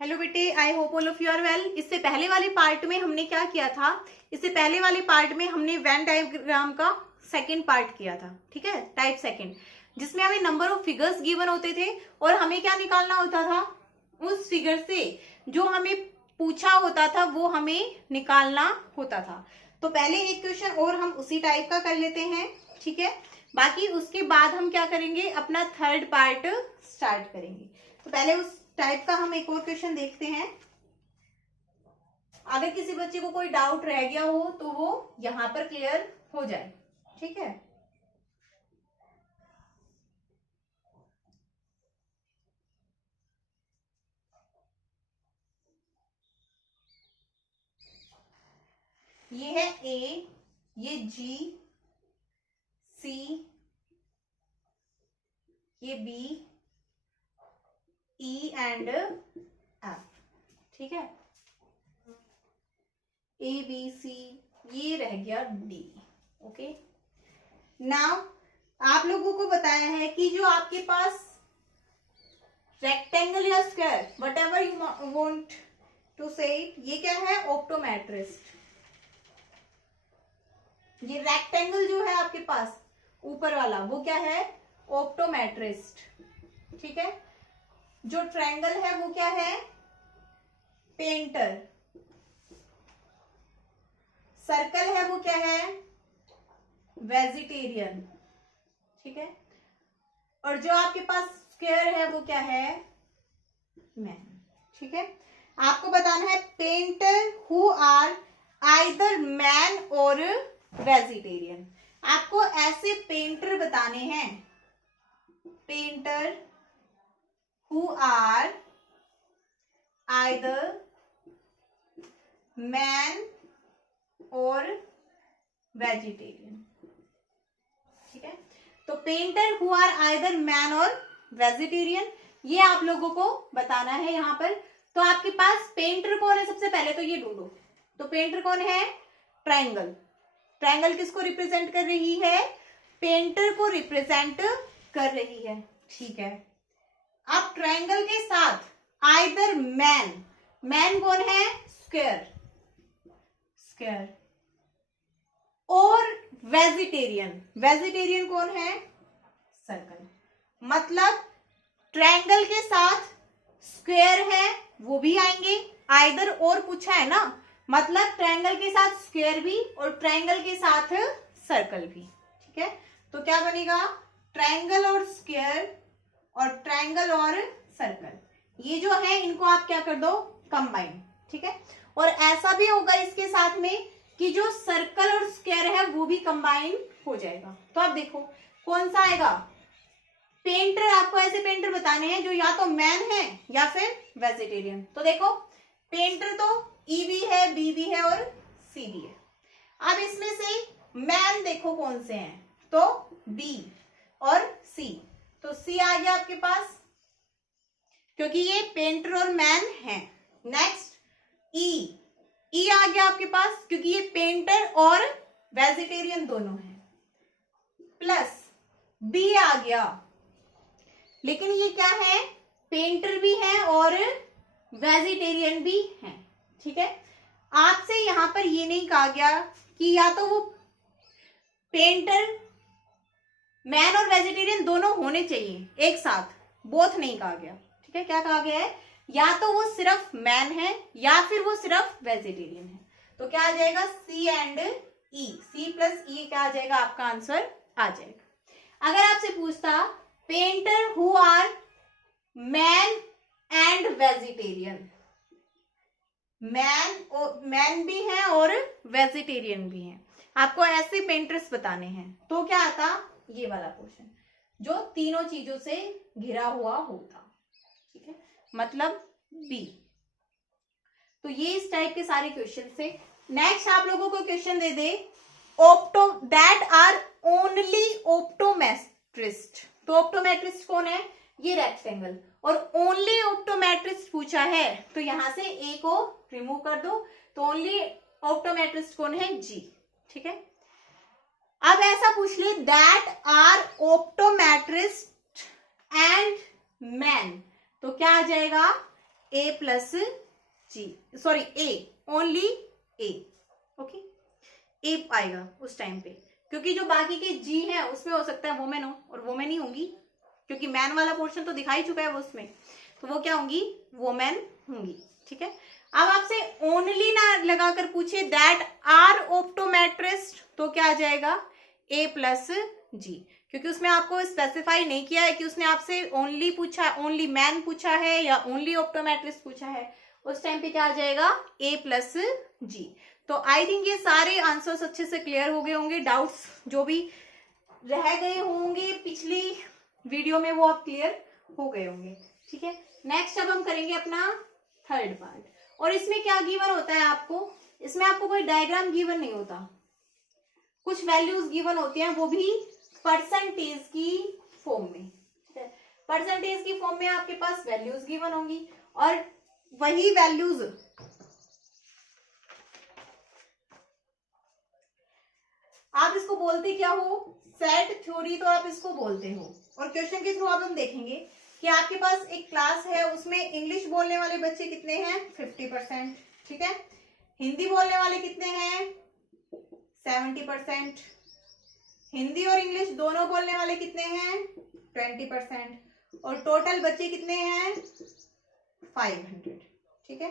Hello बेटे, I hope all of you are well. इससे पहले वाले पार्ट में हमने क्या किया था? इससे पहले वाले पार्ट में हमने वेन डायग्राम का सेकंड पार्ट किया था, ठीक है, टाइप सेकंड, जिसमें हमें नंबर ऑफ फिगर्स गिवन होते थे और हमें क्या निकालना होता था? उस फिगर से जो हमें पूछा होता था वो हमें निकालना होता था। तो पहले एक क्वेश्चन और हम उसी टाइप का कर लेते हैं, ठीक है। बाकी उसके बाद हम क्या करेंगे, अपना थर्ड पार्ट स्टार्ट करेंगे। तो पहले उस टाइप का हम एक और क्वेश्चन देखते हैं। अगर किसी बच्चे को कोई डाउट रह गया हो तो वो यहां पर क्लियर हो जाए, ठीक है। ये है ए, ये जी, सी, ये बी, ई एंड एफ, ठीक है। ए बी सी, ये रह गया डी, ओके। नाउ आप लोगों को बताया है कि जो आपके पास रेक्टेंगल या square, whatever you want to say, ये क्या है? ऑप्टोमेट्रिस्ट। ये रेक्टेंगल जो है आपके पास ऊपर वाला, वो क्या है? ऑप्टोमेट्रिस्ट, ठीक है। जो ट्रायंगल है वो क्या है? पेंटर। सर्कल है वो क्या है? वेजिटेरियन, ठीक है। और जो आपके पास स्क्वायर है वो क्या है? मैन, ठीक है। आपको बताना है painter who are either man और वेजिटेरियन। आपको ऐसे पेंटर बताने हैं, painter who are either man और वेजिटेरियन, ठीक है। तो painter who are either man और वेजिटेरियन, ये आप लोगों को बताना है यहां पर। तो आपके पास पेंटर कौन है? सबसे पहले तो ये ढूंढो। तो पेंटर कौन है? ट्रायंगल। ट्रायंगल किसको रिप्रेजेंट कर रही है? पेंटर को रिप्रेजेंट कर रही है, ठीक है। अब ट्रायंगल के साथ आइदर मैन, मैन कौन है? Square, square. और वेजिटेरियन, वेजिटेरियन कौन है? सर्कल। मतलब ट्रायंगल के साथ स्क्वायर है वो भी आएंगे, आइदर और पूछा है ना, मतलब ट्रायंगल के साथ स्क्वायर भी और ट्रायंगल के साथ सर्कल भी, ठीक है। तो क्या बनेगा? ट्रायंगल और स्क्वायर और ट्रायंगल और सर्कल, ये जो है इनको आप क्या कर दो? कंबाइन, ठीक है। और ऐसा भी होगा इसके साथ में कि जो सर्कल और स्क्वायर है वो भी कंबाइन हो जाएगा। तो आप देखो कौन सा आएगा? पेंटर, आपको ऐसे पेंटर बताने हैं जो या तो मैन है या फिर वेजिटेरियन। तो देखो पेंटर तो ई भी है, बी भी है और सी भी है। अब इसमें से मैन देखो कौन से हैं, तो बी और सी। तो सी आ गया आपके पास क्योंकि ये पेंटर और मैन है। नेक्स्ट ई, ई आ गया आपके पास क्योंकि ये पेंटर और वेजिटेरियन दोनों हैं। प्लस बी आ गया, लेकिन ये क्या है? पेंटर भी है और वेजिटेरियन भी है, ठीक है। आपसे यहां पर ये नहीं कहा गया कि या तो वो पेंटर, मैन और वेजिटेरियन दोनों होने चाहिए एक साथ, बोथ नहीं कहा गया, ठीक है। क्या कहा गया है? या तो वो सिर्फ मैन है या फिर वो सिर्फ वेजिटेरियन है। तो क्या आ जाएगा? सी एंड ई, सी प्लस ई क्या आ जाएगा? आपका आंसर आ जाएगा। अगर आपसे पूछता painter who are man and vegetarian, man भी है और वेजिटेरियन भी है, आपको ऐसे पेंटर्स बताने हैं, तो क्या आता? ये वाला क्वेश्चन जो तीनों चीजों से घिरा हुआ होता, ठीक है, मतलब बी। तो ये इस टाइप के सारे क्वेश्चन से। नेक्स्ट आप लोगों को क्वेश्चन दे दे opto that are only optometrist. तो ऑप्टोमेट्रिस्ट कौन है? ये रेक्टेंगल। और ओनली ऑप्टोमेट्रिस्ट पूछा है तो यहां से ए को रिमूव कर दो, तो ओनली ऑप्टोमेट्रिस्ट कौन है? जी, ठीक है। अब ऐसा पूछ ले that are optometrist and man, तो क्या आ जाएगा? A plus G, sorry A, only A, okay, A आएगा उस टाइम पे, क्योंकि जो बाकी के जी है उसमें हो सकता है वुमेन हो, और वुमेन ही होंगी, क्योंकि मैन वाला पोर्शन तो दिखा ही चुका है वो उसमें, तो वो क्या होंगी, वुमेन होंगी। ठीक है, अब आपसे ओनली ना लगाकर पूछे दैट आर ऑप्टोमेट्रिस्ट, तो क्या आ जाएगा, ए प्लस जी, क्योंकि उसमें आपको स्पेसिफाई नहीं किया है कि उसने आपसे ओनली पूछा, ओनली मैन पूछा है या ओनली ऑप्टोमेट्रिस्ट पूछा है, उस टाइम पे क्या आ जाएगा, ए प्लस जी। तो आई थिंक ये सारे आंसर्स अच्छे से क्लियर हो गए होंगे, डाउट्स जो भी रह गए होंगे पिछली वीडियो में वो अब क्लियर हो गए होंगे। ठीक है, नेक्स्ट अब हम करेंगे अपना थर्ड पार्ट, और इसमें क्या गिवन होता है आपको, इसमें आपको कोई डायग्राम गिवन नहीं होता, कुछ वैल्यूज गिवन होती हैं, वो भी परसेंटेज की फॉर्म में। परसेंटेज की फॉर्म में आपके पास वैल्यूज गिवन होंगी, और वही वैल्यूज आप इसको बोलते क्या हो, सेट थ्योरी, तो आप इसको बोलते हो। और क्वेश्चन के थ्रू अब हम देखेंगे कि आपके पास एक क्लास है, उसमें इंग्लिश बोलने वाले बच्चे कितने हैं, 50%। ठीक है, हिंदी बोलने वाले कितने हैं, 70%, हिंदी और इंग्लिश दोनों बोलने वाले कितने हैं, 20%, और टोटल बच्चे कितने हैं, 500। ठीक है,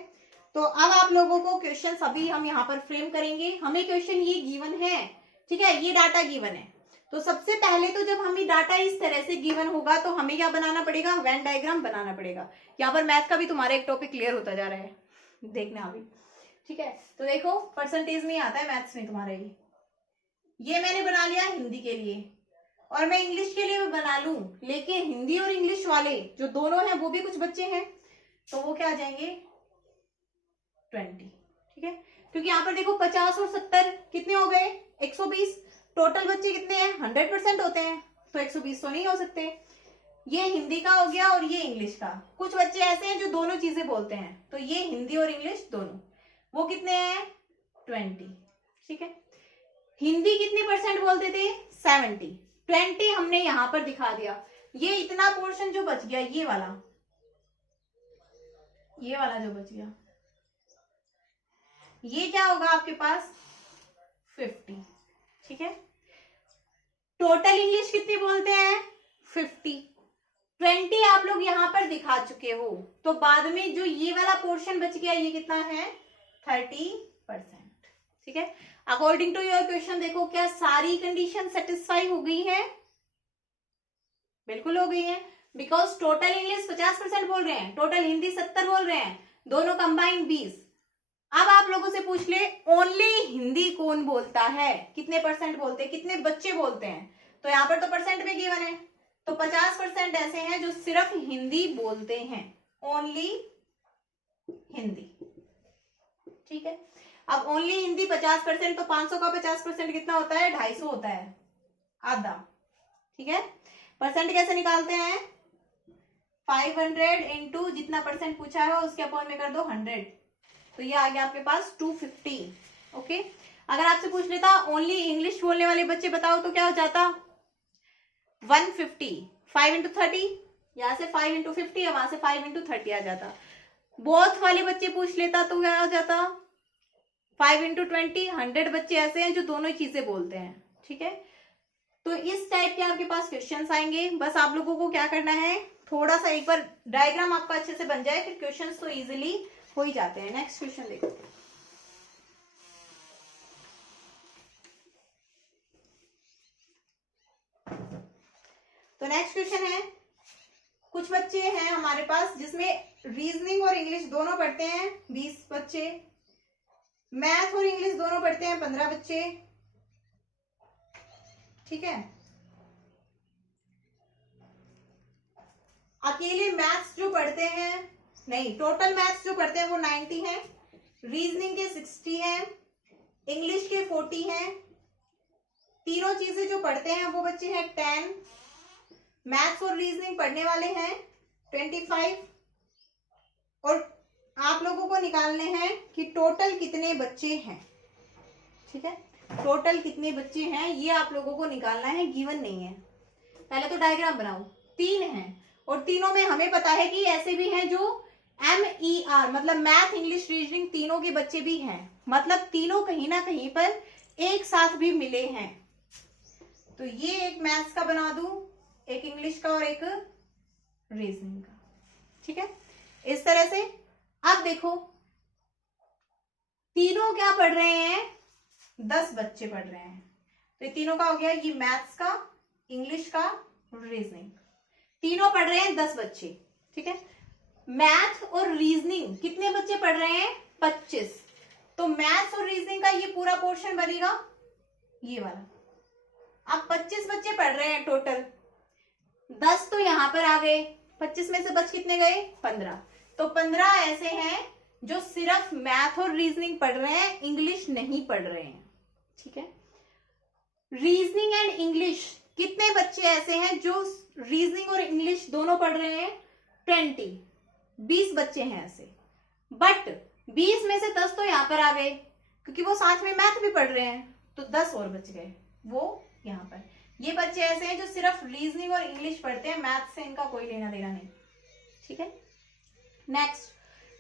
तो अब आप लोगों को क्वेश्चन अभी हम यहाँ पर फ्रेम करेंगे, हमें क्वेश्चन ये गिवन है, ठीक है, ये डाटा गिवन है, तो सबसे पहले तो जब हमें डाटा इस तरह से गिवन होगा तो हमें क्या बनाना पड़ेगा, वेन डायग्राम बनाना पड़ेगा। यहाँ पर मैथ का भी तुम्हारा एक टॉपिक क्लियर होता जा रहा है, देखना अभी। ठीक है, तो देखो परसेंटेज में आता है मैथ्स में तुम्हारा ये मैंने बना लिया हिंदी के लिए, और मैं इंग्लिश के लिए भी बना लूं, लेकिन हिंदी और इंग्लिश वाले जो दोनों हैं वो भी कुछ बच्चे हैं, तो वो क्या आ जाएंगे, 20। ठीक है, क्योंकि यहाँ पर देखो 50 और 70 कितने हो गए, 120, टोटल बच्चे कितने हैं, 100% होते हैं, तो 120 तो नहीं हो सकते। ये हिंदी का हो गया और ये इंग्लिश का। कुछ बच्चे ऐसे हैं जो दोनों चीजें बोलते हैं, तो ये हिंदी और इंग्लिश दोनों, वो कितने हैं, 20। ठीक है, हिंदी कितने परसेंट बोलते थे, 70, 20 हमने यहां पर दिखा दिया। ये इतना पोर्शन जो बच गया, ये वाला जो बच गया, ये क्या होगा आपके पास, 50। ठीक है, टोटल इंग्लिश कितनी बोलते हैं, 50, 20 आप लोग यहां पर दिखा चुके हो, तो बाद में जो ये वाला पोर्शन बच गया ये कितना है, 30%। ठीक है, अकॉर्डिंग टू योर क्वेश्चन देखो क्या सारी कंडीशन सेटिस्फाई हो गई है, बिल्कुल हो गई है, बिकॉज टोटल इंग्लिश 50% बोल रहे हैं, टोटल हिंदी 70 बोल रहे हैं, दोनों कंबाइंड 20। अब आप लोगों से पूछ ले ओनली हिंदी कौन बोलता है, कितने परसेंट बोलते हैं, कितने बच्चे बोलते हैं, तो यहाँ पर तो परसेंट में गिवन है, तो 50% ऐसे हैं जो सिर्फ हिंदी बोलते हैं, ओनली हिंदी। ठीक है, अब ओनली हिंदी 50%, तो 500 का 50% कितना होता है, 250 होता है, आधा। ठीक है, परसेंट कैसे निकालते हैं, 500 इंटू जितना परसेंट पूछा है उसके अपॉन में कर दो 100, तो ये आ गया आपके पास 250। ओके, अगर आपसे पूछ लेता ओनली इंग्लिश बोलने वाले बच्चे बताओ तो क्या हो जाता, 150, 5 इंटू 30, यहाँ से 5 इंटू 50 या वहां से 5 इंटू 30 आ जाता। बोथ वाले बच्चे पूछ लेता तो क्या आ जाता, 5 इंटू 20, 100 बच्चे ऐसे हैं जो दोनों चीजें बोलते हैं। ठीक है, तो इस टाइप के आपके पास क्वेश्चंस आएंगे, बस आप लोगों को क्या करना है, थोड़ा सा एक बार डायग्राम आपका अच्छे से बन जाए, फिर क्वेश्चंस तो इजीली हो ही जाते हैं। नेक्स्ट क्वेश्चन देखो, तो नेक्स्ट क्वेश्चन है, कुछ बच्चे हैं हमारे पास जिसमें रीजनिंग और इंग्लिश दोनों पढ़ते हैं 20 बच्चे, मैथ और इंग्लिश दोनों पढ़ते हैं 15 बच्चे। ठीक है, अकेले मैथ्स जो पढ़ते हैं, नहीं टोटल मैथ्स जो पढ़ते हैं वो 90 हैं, रीजनिंग के 60 हैं, इंग्लिश के 40 हैं, तीनों चीजें जो पढ़ते हैं वो बच्चे हैं 10, मैथ्स और रीजनिंग पढ़ने वाले हैं 25, और आप लोगों को निकालने हैं कि टोटल कितने बच्चे हैं। ठीक है, टोटल कितने बच्चे हैं ये आप लोगों को निकालना है, गिवन नहीं है। पहले तो डायग्राम बनाओ, 3 हैं और तीनों में हमें पता है कि ऐसे भी हैं जो MER मतलब मैथ, इंग्लिश, रीजनिंग तीनों के बच्चे भी हैं, मतलब तीनों कहीं ना कहीं पर एक साथ भी मिले हैं। तो ये एक मैथ्स का बना दूं, एक इंग्लिश का और एक रीजनिंग का, ठीक है, इस तरह से। अब देखो तीनों क्या पढ़ रहे हैं, 10 बच्चे पढ़ रहे हैं, तो ये तीनों का हो गया, ये मैथ्स का, इंग्लिश का, रीजनिंग, तीनों पढ़ रहे हैं 10 बच्चे, ठीक है। मैथ और रीजनिंग कितने बच्चे पढ़ रहे हैं, 25, तो मैथ्स और रीजनिंग का ये पूरा पोर्शन बनेगा ये वाला। अब 25 बच्चे पढ़ रहे हैं टोटल, 10 तो यहां पर आ गए, 25 में से बच कितने गए, 15, तो 15 ऐसे हैं जो सिर्फ मैथ और रीजनिंग पढ़ रहे हैं, इंग्लिश नहीं पढ़ रहे हैं, ठीक है। रीजनिंग एंड इंग्लिश कितने बच्चे ऐसे हैं जो रीजनिंग और इंग्लिश दोनों पढ़ रहे हैं, 20 बच्चे हैं ऐसे, बट 20 में से 10 तो यहां पर आ गए क्योंकि वो साथ में मैथ भी पढ़ रहे हैं, तो 10 और बच गए, वो यहां पर। ये बच्चे ऐसे हैं जो सिर्फ रीजनिंग और इंग्लिश पढ़ते हैं, मैथ से इनका कोई लेना देना नहीं, ठीक है। नेक्स्ट,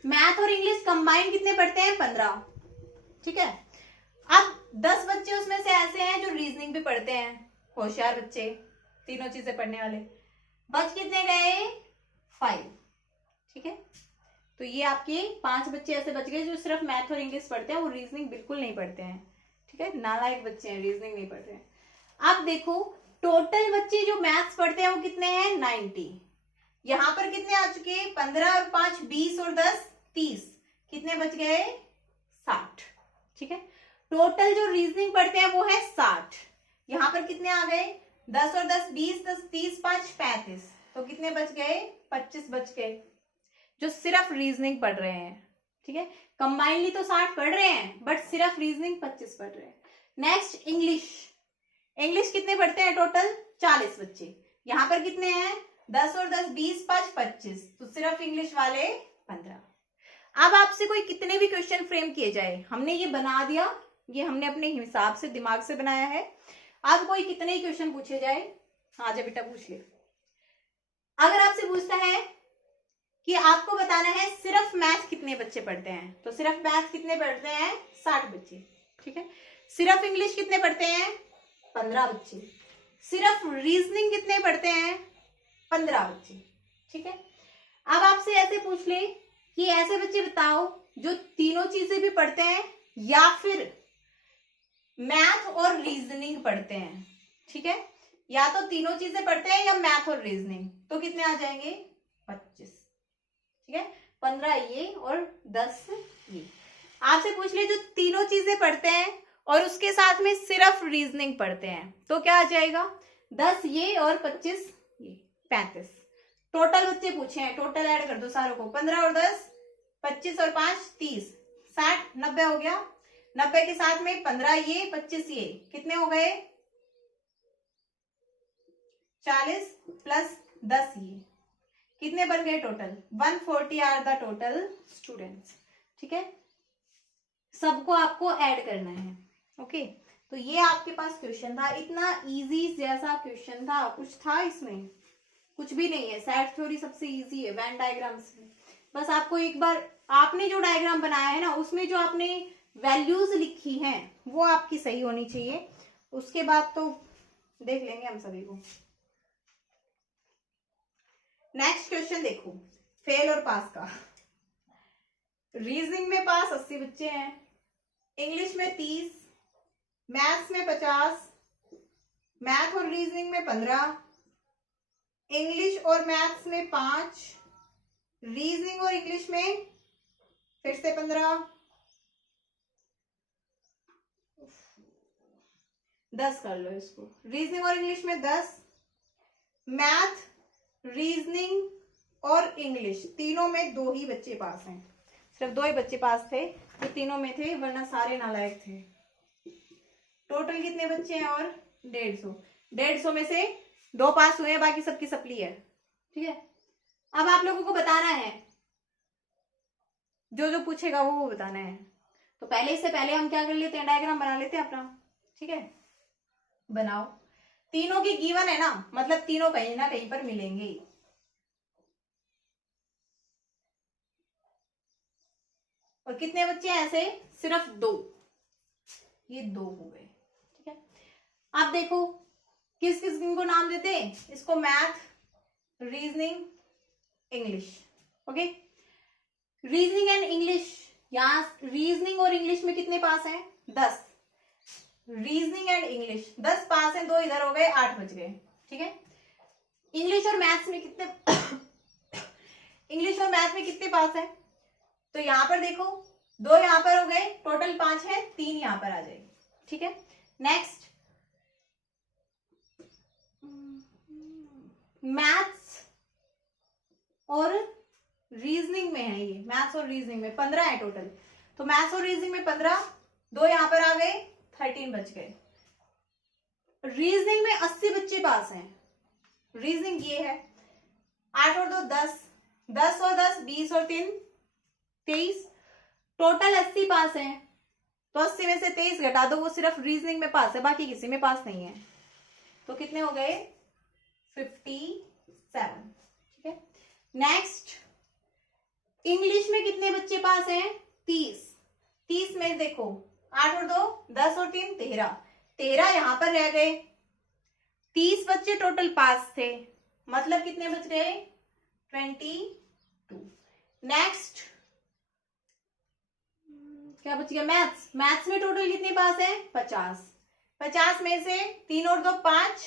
मैथ और इंग्लिश कंबाइन कितने पढ़ते हैं, 15, ठीक है। अब 10 बच्चे उसमें से ऐसे हैं जो रीजनिंग भी पढ़ते हैं, होशियार बच्चे, तीनों चीजें पढ़ने वाले, बच कितने गए, 5, ठीक है। तो ये आपके 5 बच्चे ऐसे बच गए जो सिर्फ मैथ और इंग्लिश पढ़ते हैं, वो रीजनिंग बिल्कुल नहीं पढ़ते हैं, ठीक है, नालायक बच्चे हैं, रीजनिंग नहीं पढ़ते हैं। अब देखो टोटल बच्चे जो मैथ्स पढ़ते हैं वो कितने हैं, 90, यहां पर कितने आ चुके हैं, 15 और 5 20 और 10 30, कितने बच गए, 60, ठीक है। टोटल जो रीजनिंग पढ़ते हैं वो है 60, यहां पर कितने आ गए, 10 और 10 20, 10 30 5 35, तो कितने बच गए, 25 बच गए जो सिर्फ रीजनिंग पढ़ रहे हैं, ठीक है। कंबाइनली तो 60 पढ़ रहे हैं बट सिर्फ रीजनिंग 25 पढ़ रहे हैं। नेक्स्ट इंग्लिश, इंग्लिश कितने पढ़ते हैं टोटल, 40 बच्चे, यहां पर कितने हैं, 10 और 10 20 5 25, तो सिर्फ इंग्लिश वाले 15। अब आपसे कोई कितने भी क्वेश्चन फ्रेम किए जाए, हमने ये बना दिया, ये हमने अपने हिसाब से दिमाग से बनाया है। अब कोई कितने ही क्वेश्चन पूछे जाए, हाँ जा बेटा पूछ ले। अगर आपसे पूछता है कि आपको बताना है सिर्फ मैथ कितने बच्चे पढ़ते हैं, तो सिर्फ मैथ कितने पढ़ते हैं, 60 बच्चे, ठीक है। सिर्फ इंग्लिश कितने पढ़ते हैं, 15 बच्चे, सिर्फ रीजनिंग कितने पढ़ते हैं, 15 बच्चे, ठीक है। अब आपसे ऐसे पूछ ले कि ऐसे बच्चे बताओ जो तीनों चीजें भी पढ़ते हैं या फिर मैथ और रीजनिंग पढ़ते हैं, ठीक है, या तो तीनों चीजें पढ़ते हैं या मैथ और रीजनिंग, तो कितने आ जाएंगे, 25, ठीक है, 15 ये और 10 ये। आपसे पूछ ले जो तीनों चीजें पढ़ते हैं और उसके साथ में सिर्फ रीजनिंग पढ़ते हैं, तो क्या आ जाएगा, 10 ये और 25 ये, 35। टोटल बच्चे पूछे हैं, टोटल ऐड कर दो सारों को, 15 और 10 25 और 5 30 60 90 हो गया, 90 के साथ में 15 ये 25 ये, कितने हो गए, 40 प्लस 10 ये, कितने बन गए total, 140 are the total students, ठीक है। सबको आपको ऐड करना है, ओके। तो ये आपके पास क्वेश्चन था, इतना इजी जैसा क्वेश्चन था, कुछ था इसमें, कुछ भी नहीं है। सेट थ्योरी सबसे इजी है, वेन डायग्राम्स में बस आपको एक बार आपने जो डायग्राम बनाया है ना, उसमें जो आपने वैल्यूज लिखी हैं वो आपकी सही होनी चाहिए, उसके बाद तो देख लेंगे हम सभी को। नेक्स्ट क्वेश्चन देखो, फेल और पास का। रीजनिंग में पास 80 बच्चे हैं, इंग्लिश में 30, मैथ्स में 50, मैथ और रीजनिंग में 15, इंग्लिश और मैथ्स में 5, रीजनिंग और इंग्लिश में फिर से 15, 10 कर लो इसको, रीजनिंग और इंग्लिश में 10, मैथ रीजनिंग और इंग्लिश तीनों में 2 ही बच्चे पास हैं, सिर्फ 2 ही बच्चे पास थे जो तीनों में थे, वरना सारे नालायक थे। टोटल कितने बच्चे हैं, और 150 में से 2 पास हुए हैं, बाकी सबकी सप्ली है, ठीक है। अब आप लोगों को बताना है, जो जो पूछेगा वो बताना है। तो पहले, इससे पहले हम क्या कर लेते हैं, डायग्राम बना लेते हैं अपना, ठीक है, बनाओ। तीनों की गिवन है ना, मतलब तीनों कहीं ना कहीं पर मिलेंगे। और कितने बच्चे हैं ऐसे, सिर्फ 2, ये 2 हो गए। ठीक है, आप देखो किस किस को नाम देते हैं, इसको math, reasoning, English. Okay, reasoning and English, यहां रीजनिंग और इंग्लिश में कितने पास हैं, 10। रीजनिंग एंड इंग्लिश 10 पास हैं, 2 इधर हो गए, 8 बच गए। ठीक है, इंग्लिश और मैथ्स में कितने इंग्लिश और मैथ में कितने पास है, तो यहां पर देखो 2 यहां पर हो गए, टोटल 5 है, 3 यहां पर आ जाएगी। ठीक है, नेक्स्ट मैथ्स और रीजनिंग में है, ये मैथ्स और रीजनिंग में 15 है टोटल, तो मैथ्स और रीजनिंग में 15, 2 यहां पर आ गए, 13 बच गए। रीजनिंग में 80 बच्चे पास हैं, रीजनिंग ये है, 8 और 2 10, 10 और 10 20 और 3 23, टोटल 80 पास हैं। तो 80 में से 23 घटा दो, वो सिर्फ रीजनिंग में पास है, बाकी किसी में पास नहीं है। तो कितने हो गए, 57। ठीक है, नेक्स्ट इंग्लिश में कितने बच्चे पास हैं, 30। 30 में देखो 8 और 2 10 और 3 13, 13 यहां पर रह गए, 30 बच्चे टोटल पास थे, मतलब कितने बच गए, 22। नेक्स्ट क्या बच गया, मैथ्स। मैथ्स में टोटल कितने पास है, 50। 50 में से 3 और 2 5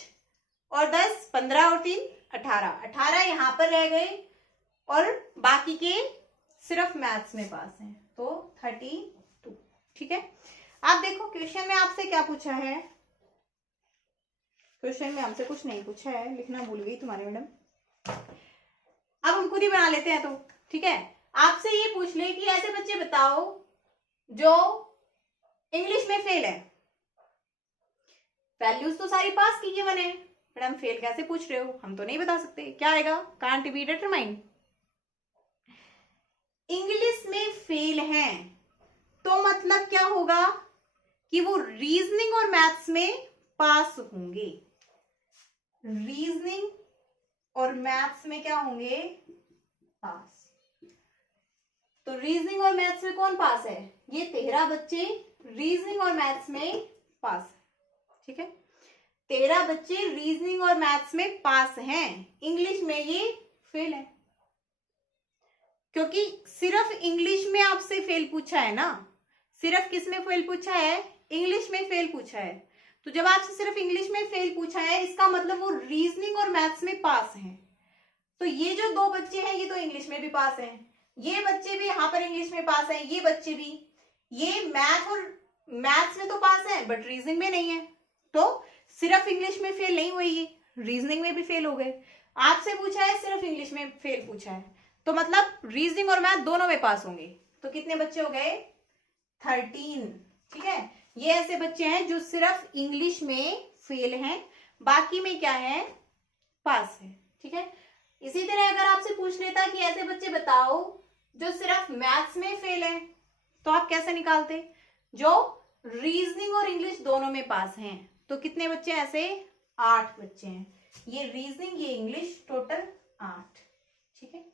और 10 15 और 3 18, 18 यहां पर रह गए, और बाकी के सिर्फ मैथ्स में पास हैं, तो 32। ठीक है, आप देखो क्वेश्चन में आपसे क्या पूछा है, क्वेश्चन में हमसे कुछ नहीं पूछा है, लिखना भूल गई तुम्हारे मैडम। अब हम खुद ही बना लेते हैं। तो ठीक है, आपसे ये पूछ ले कि ऐसे बच्चे बताओ जो इंग्लिश में फेल है, वैल्यूज तो सारी पास की गिवन है, मैडम फेल कैसे पूछ रहे हो, हम तो नहीं बता सकते, क्या आएगा, कांट बी डिटरमाइंड। इंग्लिश में फेल हैं तो मतलब क्या होगा कि वो रीजनिंग और मैथ्स में पास होंगे, रीजनिंग और मैथ्स में क्या होंगे, पास। तो रीजनिंग और मैथ्स में कौन पास है, ये 13 बच्चे रीजनिंग और मैथ्स में पास है। ठीक है, 13 बच्चे रीजनिंग और मैथ्स में पास हैं, इंग्लिश में ये फेल है, क्योंकि सिर्फ इंग्लिश में आपसे फेल पूछा है ना, सिर्फ किस में फेल पूछा है, इंग्लिश में फेल पूछा है। तो जब आपसे सिर्फ इंग्लिश में फेल पूछा है, इसका मतलब वो रीजनिंग और मैथ्स में पास हैं। तो ये जो 2 बच्चे हैं, ये तो इंग्लिश में भी पास हैं, ये बच्चे भी यहाँ पर इंग्लिश में पास हैं, ये बच्चे भी, ये मैथ और मैथ्स में तो पास है बट रीजनिंग में नहीं है, तो सिर्फ इंग्लिश में फेल नहीं हुए, ये रीजनिंग में भी फेल हो गए। आपसे पूछा है सिर्फ इंग्लिश में फेल पूछा है, तो मतलब रीजनिंग और मैथ दोनों में पास होंगे। तो कितने बच्चे हो गए, 13। ठीक है, ये ऐसे बच्चे हैं जो सिर्फ इंग्लिश में फेल हैं, बाकी में क्या है, पास है। ठीक है, इसी तरह अगर आपसे पूछ लेता कि ऐसे बच्चे बताओ जो सिर्फ मैथ्स में फेल हैं, तो आप कैसे निकालते, जो रीजनिंग और इंग्लिश दोनों में पास हैं। तो कितने बच्चे ऐसे, 8 बच्चे हैं, ये रीजनिंग ये इंग्लिश, टोटल 8। ठीक है,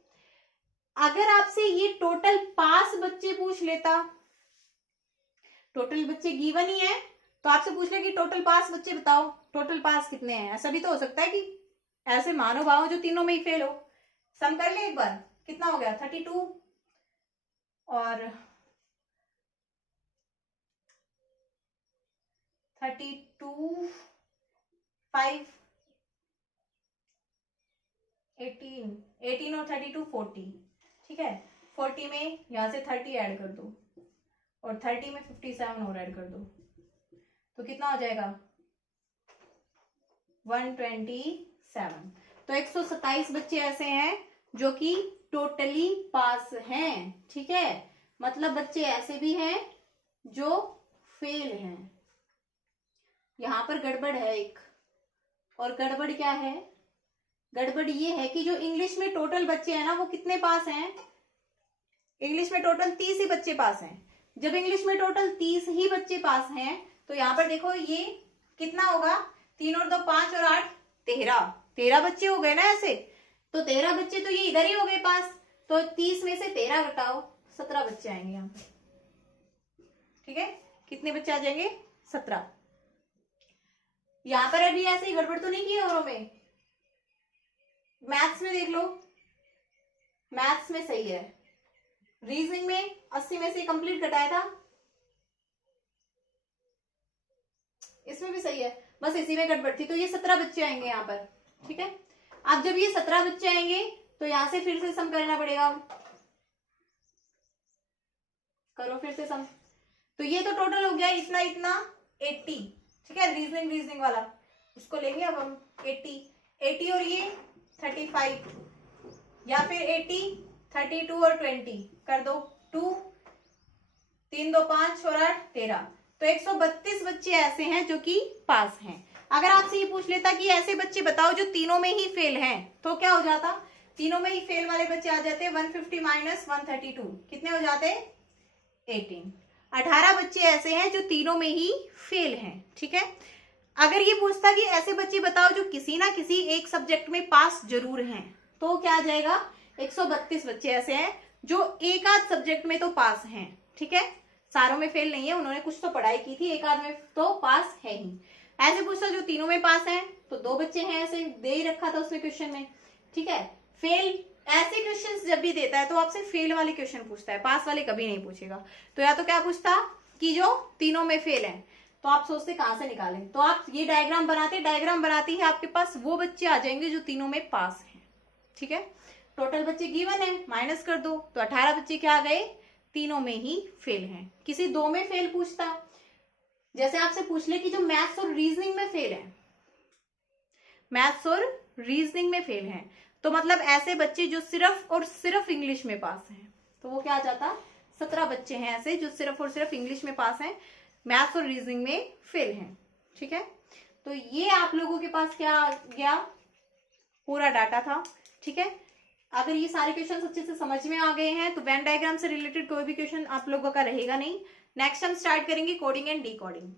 अगर आपसे ये टोटल पास बच्चे पूछ लेता, टोटल बच्चे गिवन ही है, तो आपसे पूछ ले कि टोटल पास बच्चे बताओ, टोटल पास कितने हैं, ऐसा भी तो हो सकता है कि ऐसे महानुभाव जो तीनों में ही फेल हो। सम कर ले एक बार, कितना हो गया, 32 और 32 5 18 और 32 40। ठीक है, 40 में यहां से 30 ऐड कर दो और 30 में 57 और ऐड कर दो, तो कितना हो जाएगा, 127। तो 127 बच्चे ऐसे हैं जो कि टोटली पास हैं। ठीक है, मतलब बच्चे ऐसे भी हैं जो फेल हैं। यहां पर गड़बड़ है एक, और गड़बड़ क्या है, गड़बड़ ये है कि जो इंग्लिश में टोटल बच्चे हैं ना, वो कितने पास हैं, इंग्लिश में टोटल 30 ही बच्चे पास हैं। जब इंग्लिश में टोटल 30 ही बच्चे पास हैं, तो यहाँ पर देखो ये कितना होगा, 3 और 2 5 और 8 13 बच्चे हो गए ना ऐसे, तो 13 बच्चे तो ये इधर ही हो गए पास, तो 30 में से 13 घटाओ, 17 बच्चे आएंगे यहाँ पर। ठीक है, कितने बच्चे आ जाएंगे? 17। यहां पर अभी ऐसे ही गड़बड़ तो नहीं की है औरों में? मैथ्स में देख लो, मैथ्स में सही है। रीजनिंग में 80 में से कंप्लीट घटाया था, इसमें भी सही है, बस इसी में गड़बड़ थी। तो ये 17 बच्चे आएंगे यहाँ पर, ठीक है। अब जब ये 17 बच्चे आएंगे तो यहां से फिर से सम करना पड़ेगा, करो फिर से सम। तो ये तो टोटल हो गया इतना इतना 80, ठीक है। रीजनिंग वाला उसको लेंगे अब हम 80 और ये 35, या फिर 80, 32 और 20 कर दो 2, 3 2 5 और 8 13। तो 132 बच्चे ऐसे हैं जो कि पास हैं। अगर आपसे ये पूछ लेता कि ऐसे बच्चे बताओ जो तीनों में ही फेल हैं, तो क्या हो जाता? तीनों में ही फेल वाले बच्चे आ जाते 150 माइनस 132, कितने हो जाते? 18। 18 बच्चे ऐसे हैं जो तीनों में ही फेल हैं, ठीक है। अगर ये पूछता कि ऐसे बच्चे बताओ जो किसी ना किसी एक सब्जेक्ट में पास जरूर हैं, तो क्या आ जाएगा? 132 बच्चे ऐसे हैं जो एक आध सब्जेक्ट में तो पास हैं, ठीक है। सारों में फेल नहीं है, उन्होंने कुछ तो पढ़ाई की थी, एक आध में तो पास है ही। ऐसे पूछता जो तीनों में पास हैं, तो 2 बच्चे हैं, ऐसे दे ही रखा था उसने क्वेश्चन में, ठीक है। फेल ऐसे क्वेश्चंस जब भी देता है तो आपसे फेल वाले क्वेश्चन पूछता है, पास वाले कभी नहीं पूछेगा। तो या तो क्या पूछता कि जो तीनों में फेल है, तो आप सोचते कहां से निकालें, तो आप ये डायग्राम बनाते ही आपके पास वो बच्चे आ जाएंगे जो तीनों में पास हैं, ठीक है। टोटल बच्चे गिवन है, माइनस कर दो, तो 18 बच्चे क्या आ गए? तीनों में ही फेल हैं। किसी 2 में फेल पूछता, जैसे आपसे पूछ ले कि जो मैथ्स और रीजनिंग में फेल है, मैथ्स और रीजनिंग में फेल हैं, तो मतलब ऐसे बच्चे जो सिर्फ और सिर्फ इंग्लिश में पास हैं, तो वो क्या आ जाता? 17 बच्चे हैं ऐसे जो सिर्फ और सिर्फ इंग्लिश में पास हैं, मैथ्स और रीजनिंग में फेल हैं, ठीक है। तो ये आप लोगों के पास क्या आ गया? पूरा डाटा था, ठीक है। अगर ये सारे क्वेश्चन अच्छे से समझ में आ गए हैं तो वेन डायग्राम से रिलेटेड कोई भी क्वेश्चन आप लोगों का रहेगा नहीं। नेक्स्ट हम स्टार्ट करेंगे कोडिंग एंड डिकोडिंग।